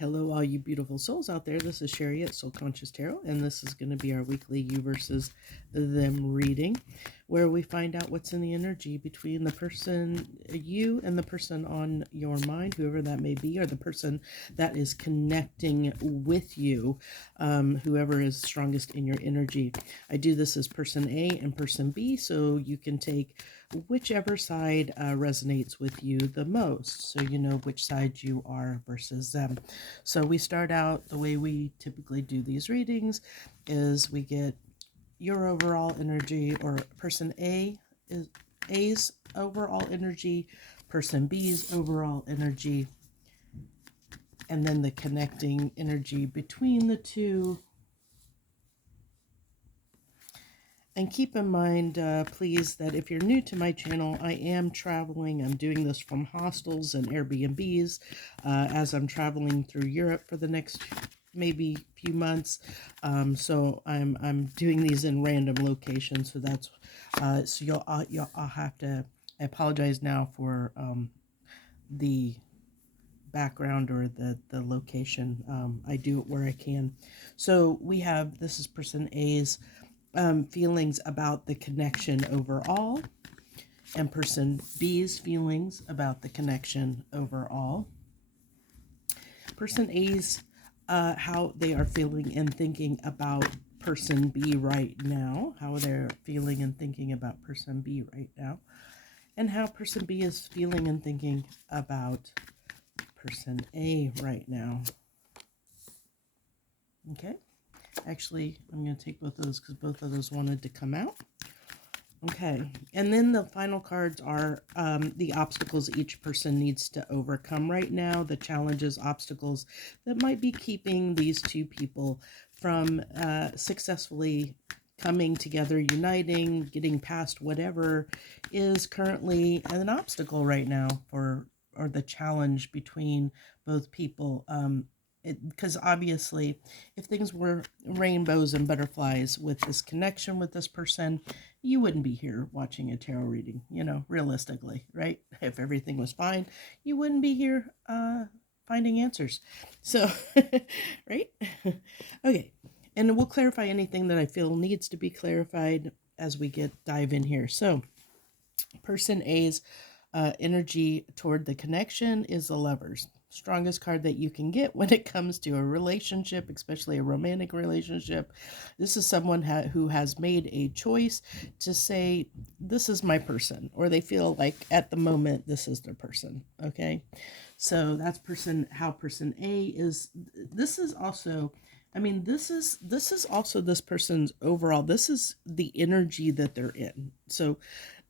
Hello, all you beautiful souls out there. This is Sherry at Soul Conscious Tarot, and this is going to be our weekly You versus Them reading, where we find out what's in the energy between the person, you, and the person on your mind, whoever that may be, or the person that is connecting with you, whoever is strongest in your energy. I do this as person A and person B, so you can take whichever side resonates with you the most, so you know which side you are versus them. So we start out the way we typically do these readings is we get your overall energy, or person A's overall energy, person B's overall energy, and then the connecting energy between the two. And keep in mind, please, that if you're new to my channel, I am traveling. I'm doing this from hostels and Airbnbs as I'm traveling through Europe for the next maybe few months. So I'm doing these in random locations. So that's so I'll have to. I apologize now for the background or the location. I do it where I can. So we have, this is person A's feelings about the connection overall, and person B's feelings about the connection overall. Person A's how they are feeling and thinking about person B right now, how they're feeling and thinking about person B right now, and how person B is feeling and thinking about person A right now. Okay. Actually, I'm going to take both of those because both of those wanted to come out. Okay, and then the final cards are the obstacles each person needs to overcome right now, the challenges, obstacles that might be keeping these two people from successfully coming together, uniting, getting past whatever is currently an obstacle right now or the challenge between both people. Because obviously, if things were rainbows and butterflies with this connection with this person, you wouldn't be here watching a tarot reading, realistically, right? If everything was fine, you wouldn't be here finding answers. So, right? Okay. And we'll clarify anything that I feel needs to be clarified as we dive in here. So, person A's energy toward the connection is the Lovers. Strongest card that you can get when it comes to a relationship, especially a romantic relationship. This is someone who has made a choice to say, this is my person, or they feel like at the moment this is their person. Okay, so that's how person A is. This is also, this is also this person's overall, this is the energy that they're in. So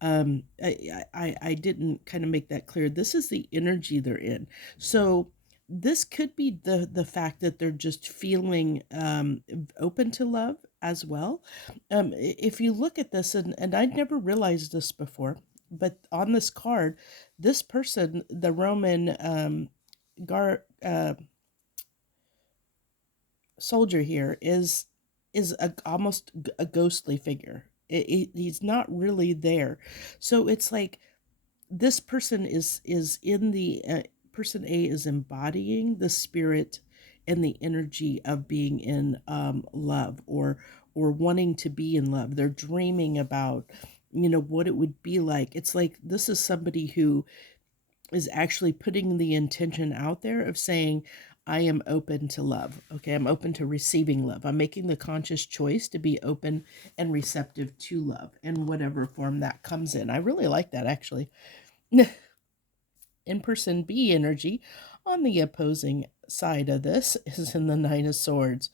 I didn't kind of make that clear. This is the energy they're in. So this could be the fact that they're just feeling open to love as well. If you look at this, and I'd never realized this before, but on this card, this person, the Roman soldier here, is almost a ghostly figure. He's not really there. So it's like this person is in the person A is embodying the spirit and the energy of being in love, or wanting to be in love. They're dreaming about what it would be like. It's like this is somebody who is actually putting the intention out there of saying, I am open to love. Okay, I'm open to receiving love. I'm making the conscious choice to be open and receptive to love in whatever form that comes in. I really like that, actually. In person B energy, on the opposing side of this, is in the Nine of Swords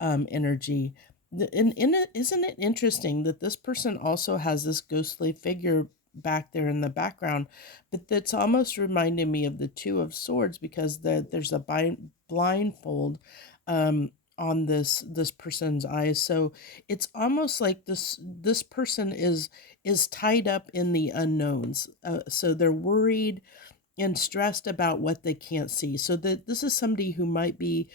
energy. Isn't it interesting that this person also has this ghostly figure back there in the background, but that's almost reminding me of the Two of Swords, because there's a blindfold on this person's eyes. So it's almost like this person is tied up in the unknowns. So they're worried and stressed about what they can't see. So this is somebody who might be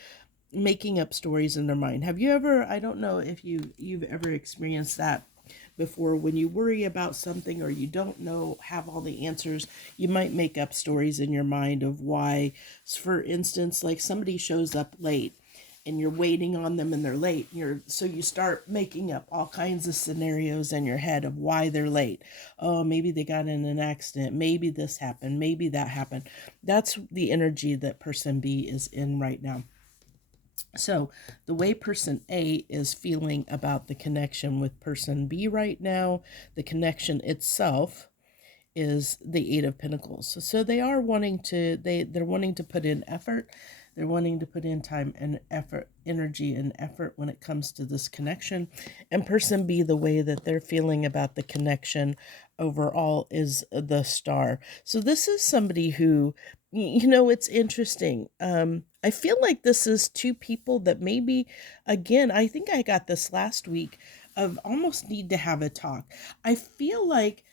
making up stories in their mind. Have you ever, I don't know if you've ever experienced that, before. When you worry about something or you don't know, have all the answers, you might make up stories in your mind of why. For instance, like somebody shows up late and you're waiting on them and they're late. So you start making up all kinds of scenarios in your head of why they're late. Oh, maybe they got in an accident. Maybe this happened. Maybe that happened. That's the energy that person B is in right now. So, the way person A is feeling about the connection with person B right now, the connection itself is the Eight of Pentacles. So they are wanting to they're wanting to put in effort. They're wanting to put in time and effort, energy and effort when it comes to this connection. And person B, the way that they're feeling about the connection overall is the Star. So this is somebody who, it's interesting. I feel like this is two people that maybe, again, I think I got this last week, of almost need to have a talk. I feel like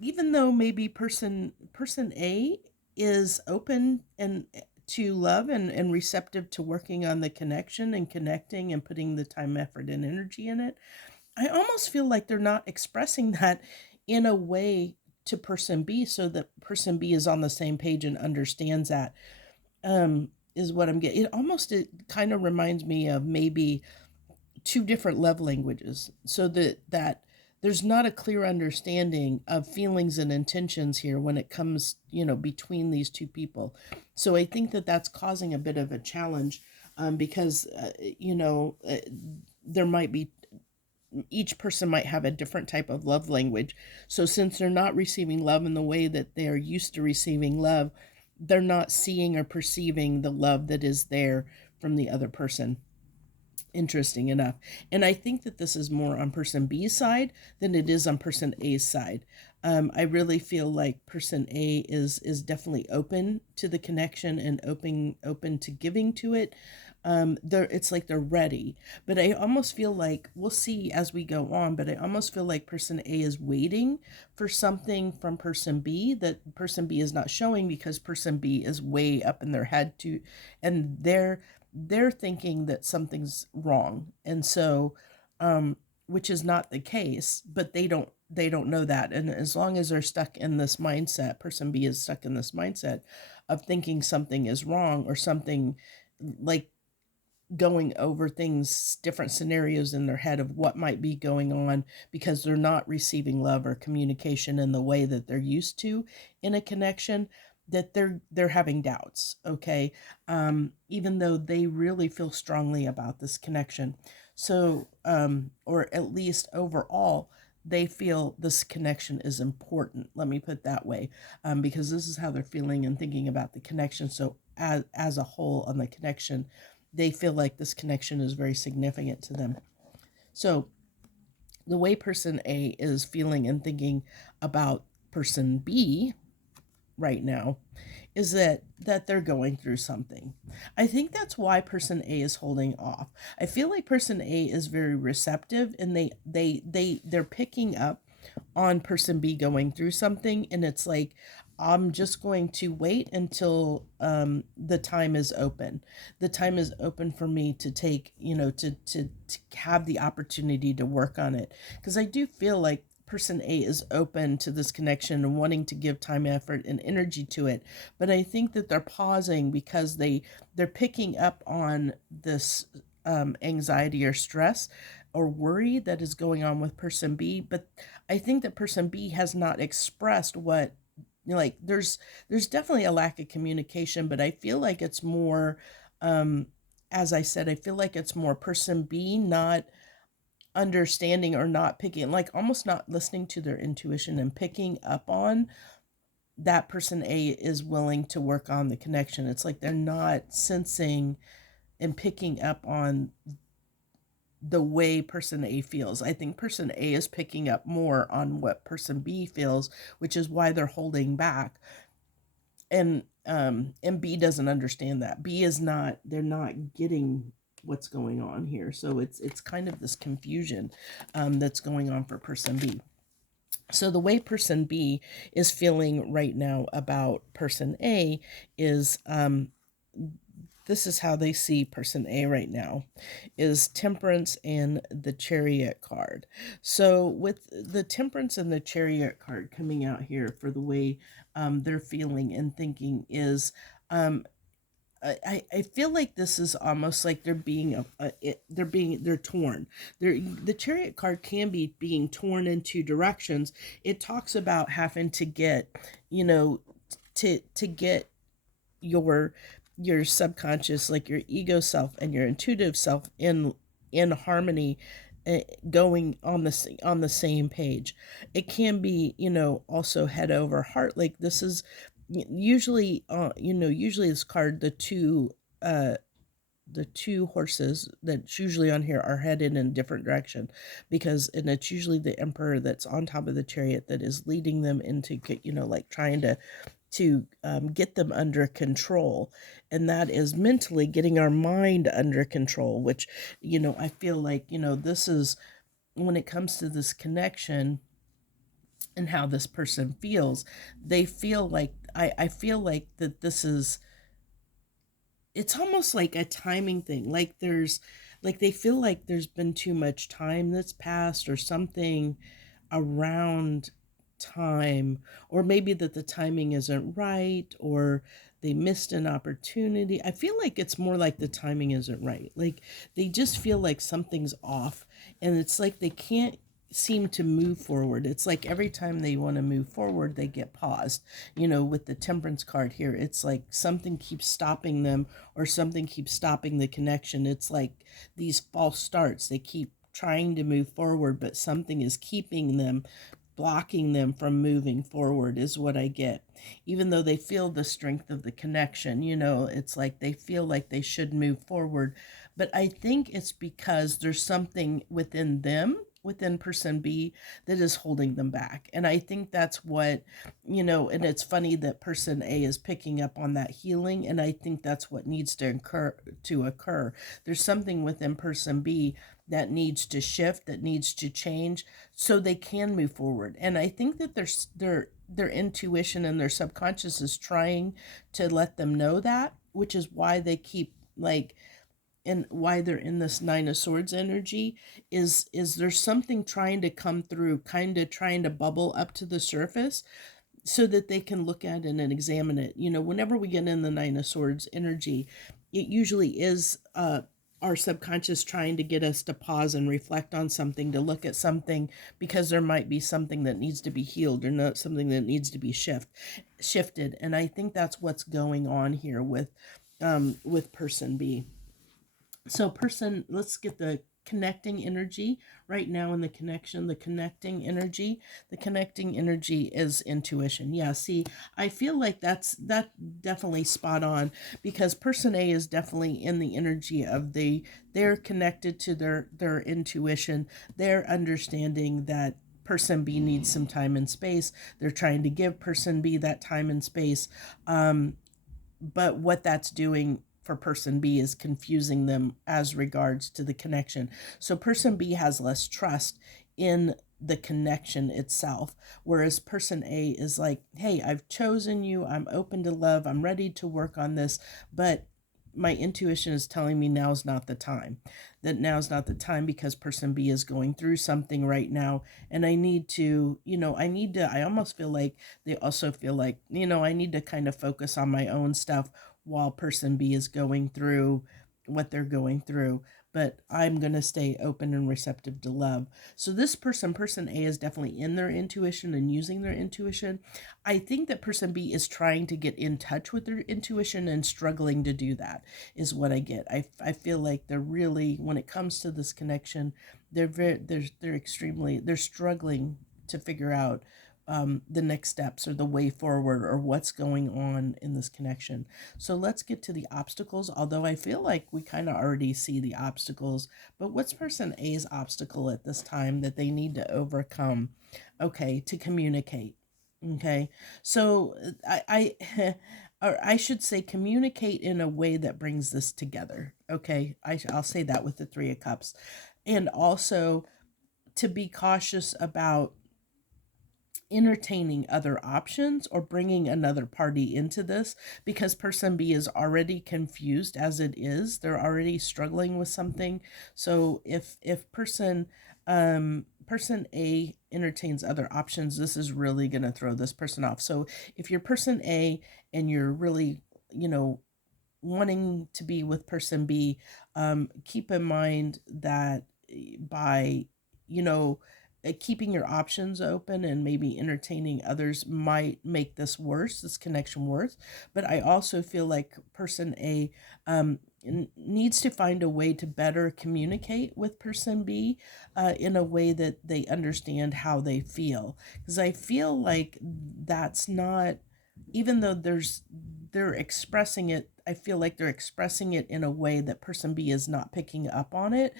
even though maybe person A is open and to love and receptive to working on the connection and connecting and putting the time, effort, and energy in it, I almost feel like they're not expressing that in a way to person B, so that person B is on the same page and understands that. Is what I'm getting. It kind of reminds me of maybe two different love languages, so that there's not a clear understanding of feelings and intentions here when it comes, between these two people. So I think that that's causing a bit of a challenge, because there might be, each person might have a different type of love language. So since they're not receiving love in the way that they're used to receiving love, they're not seeing or perceiving the love that is there from the other person. Interesting enough. And I think that this is more on person B's side than it is on person A's side. I really feel like person A is definitely open to the connection and open to giving to it. It's like they're ready, but I almost feel like, we'll see as we go on, but I almost feel like person A is waiting for something from person B that person B is not showing, because person B is way up in their head too, and they're thinking that something's wrong. And so, which is not the case, but they don't know that. And as long as they're stuck in this mindset, person B is stuck in this mindset of thinking something is wrong, or something, like going over things, different scenarios in their head of what might be going on, because they're not receiving love or communication in the way that they're used to in a connection, that they're having doubts. Okay. Even though they really feel strongly about this connection. So, or at least overall, they feel this connection is important. Let me put it that way, because this is how they're feeling and thinking about the connection. So as a whole on the connection, they feel like this connection is very significant to them. So the way person A is feeling and thinking about person B right now is that they're going through something. I think that's why person A is holding off. I feel like person A is very receptive, and they're picking up on person B going through something, and it's like, I'm just going to wait until the time is open. The time is open for me to take, to have the opportunity to work on it, because I do feel like person A is open to this connection and wanting to give time, effort, and energy to it. But I think that they're pausing because they're picking up on this anxiety or stress or worry that is going on with person B. But I think that person B has not expressed what, like, there's definitely a lack of communication, but I feel like it's more, as I said, I feel like it's more person B not understanding or not picking, like almost not listening to their intuition and picking up on that person A is willing to work on the connection. It's like they're not sensing and picking up on the way person A feels. I think person A is picking up more on what person B feels, which is why they're holding back. And B doesn't understand that. B is not, they're not getting what's going on here. So it's kind of this confusion that's going on for person B. So the way person B is feeling right now about person A is this is how they see person A right now, is Temperance and the Chariot card. So with the Temperance and the Chariot card coming out here for the way they're feeling and thinking is, um, I feel like this is almost like they're being they're torn. The Chariot card can be being torn in two directions. It talks about having to get, you know, to get your subconscious, like your ego self and your intuitive self, in harmony, going on the same page. It can be, also head over heart. Like this is usually, usually this card, uh the two horses that's usually on here are headed in a different direction, because and it's usually the emperor that's on top of the chariot that is leading them into, like trying to get them under control. And that is mentally getting our mind under control, which, I feel like, this is when it comes to this connection and how this person feels. They feel like, I feel like that this is, it's almost like a timing thing. Like they feel like there's been too much time that's passed or something around time, or maybe that the timing isn't right, or they missed an opportunity. I feel like it's more like the timing isn't right. Like they just feel like something's off, and it's like they can't seem to move forward. It's like every time they want to move forward, they get paused. With the Temperance card here, it's like something keeps stopping them, or something keeps stopping the connection. It's like these false starts. They keep trying to move forward, but something is keeping them, blocking them from moving forward, is what I get. Even though they feel the strength of the connection, it's like they feel like they should move forward. But I think it's because there's something within them, within person B, that is holding them back. And I think that's what, and it's funny that person A is picking up on that healing. And I think that's what needs to occur. There's something within person B that needs to shift, that needs to change, so they can move forward. And I think that their intuition and their subconscious is trying to let them know that, which is why they keep, like, and why they're in this Nine of Swords energy, is there's something trying to come through, kind of trying to bubble up to the surface, so that they can look at it and examine it. Whenever we get in the Nine of Swords energy, it usually is our subconscious trying to get us to pause and reflect on something, to look at something, because there might be something that needs to be healed, or not something that needs to be shifted. And I think that's what's going on here with person B. So let's get the connecting energy right now. In the connecting energy is intuition. Yeah, see, I feel like that's definitely spot on, because person A is definitely in the energy of they're connected to their intuition. They're understanding that person B needs some time and space. They're trying to give person B that time and space. But what that's doing for person B is confusing them as regards to the connection. So person B has less trust in the connection itself, whereas person A is like, hey, I've chosen you, I'm open to love, I'm ready to work on this, but my intuition is telling me now's not the time. That now's not the time, because person B is going through something right now, and I need to, I almost feel like they also feel like, I need to kind of focus on my own stuff while person B is going through what they're going through. But I'm going to stay open and receptive to love. So this person A, is definitely in their intuition and using their intuition. I think that person B is trying to get in touch with their intuition and struggling to do that, is what I get. I feel like they're really, when it comes to this connection, they're struggling to figure out the next steps, or the way forward, or what's going on in this connection. So let's get to the obstacles, although I feel like we kind of already see the obstacles. But what's person A's obstacle at this time that they need to overcome? Okay, to communicate. Okay, so I or I should say, communicate in a way that brings this together. Okay, I'll say that with the Three of Cups. And also to be cautious about entertaining other options or bringing another party into this, because person B is already confused as it is. They're already struggling with something. So if person A entertains other options, this is really going to throw this person off. So if you're person A and you're really, you know, wanting to be with person B, keep in mind that by, you know, keeping your options open and maybe entertaining others might make this worse, this connection worse. But I also feel like person A needs to find a way to better communicate with person B in a way that they understand how they feel. Because I feel like that's not, even though they're expressing it, I feel like they're expressing it in a way that person B is not picking up on it.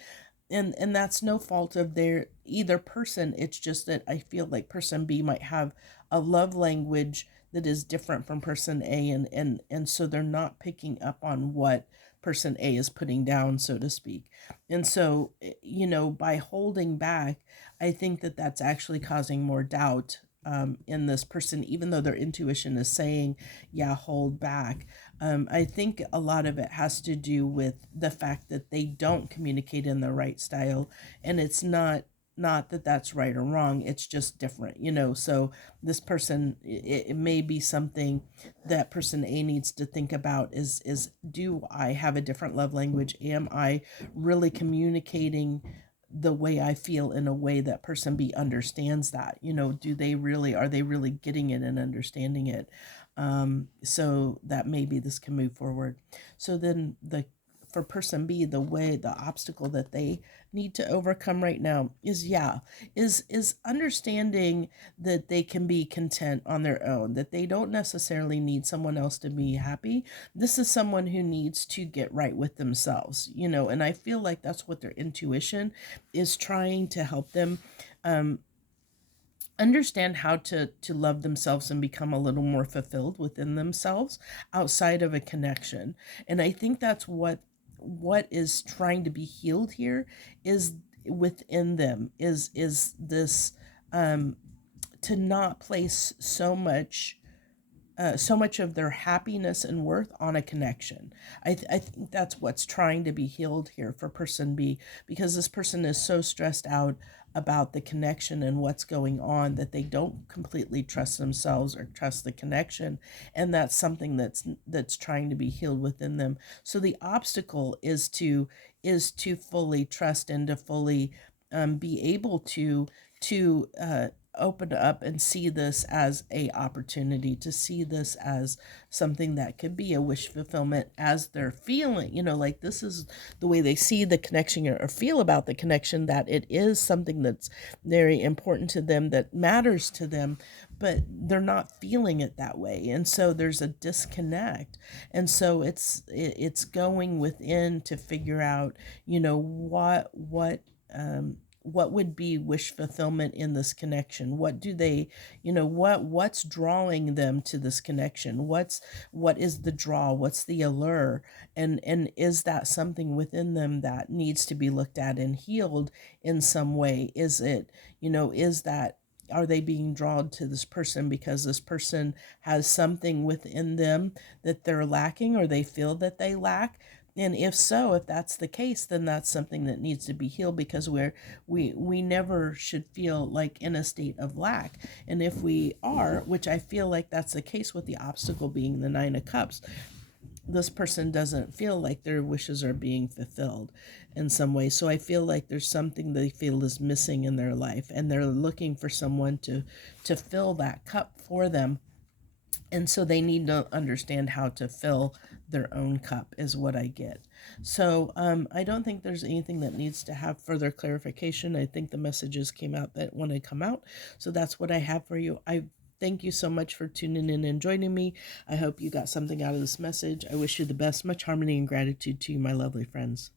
And that's no fault of their either person. It's just that I feel like person B might have a love language that is different from person A, and so they're not picking up on what person A is putting down, so to speak. And so, you know, by holding back, I think that that's actually causing more doubt in this person, even though their intuition is saying, yeah, hold back. I think a lot of it has to do with the fact that they don't communicate in the right style, and it's not that that's right or wrong, it's just different, you know. So this person, it may be something that person A needs to think about is do I have a different love language? Am I really communicating the way I feel in a way that person B understands that? You know, do they really, are they really getting it and understanding it? So that maybe this can move forward. So then for person B, the obstacle that they need to overcome right now is, yeah, is understanding that they can be content on their own, that they don't necessarily need someone else to be happy. This is someone who needs to get right with themselves, you know, and I feel like that's what their intuition is trying to help them um, understand how to love themselves and become a little more fulfilled within themselves outside of a connection. And I think that's what is trying to be healed here, is within them, is this um to not place so much of their happiness and worth on a connection. I think that's what's trying to be healed here for person B, because this person is so stressed out about the connection and what's going on that they don't completely trust themselves or trust the connection, and that's something that's trying to be healed within them. So the obstacle is to fully trust and to fully be able to open up and see this as a opportunity, to see this as something that could be a wish fulfillment as they're feeling, you know, like this is the way they see the connection or feel about the connection, that it is something that's very important to them, that matters to them, but they're not feeling it that way, and so there's a disconnect. And so it's going within to figure out, you know, what would be wish fulfillment in this connection. What do they, you know, what's drawing them to this connection? What is the draw? What's the allure? And is that something within them that needs to be looked at and healed in some way? Is it, you know, is that, are they being drawn to this person because this person has something within them that they're lacking or they feel that they lack? And if so, if that's the case, then that's something that needs to be healed, because we never should feel like in a state of lack. And if we are, which I feel like that's the case with the obstacle being the Nine of Cups, this person doesn't feel like their wishes are being fulfilled in some way. So I feel like there's something they feel is missing in their life, and they're looking for someone to fill that cup for them. And so they need to understand how to fill their own cup, is what I get. So I don't think there's anything that needs to have further clarification. I think the messages came out that want to come out. So that's what I have for you. I thank you so much for tuning in and joining me. I hope you got something out of this message. I wish you the best. Much harmony and gratitude to you, my lovely friends.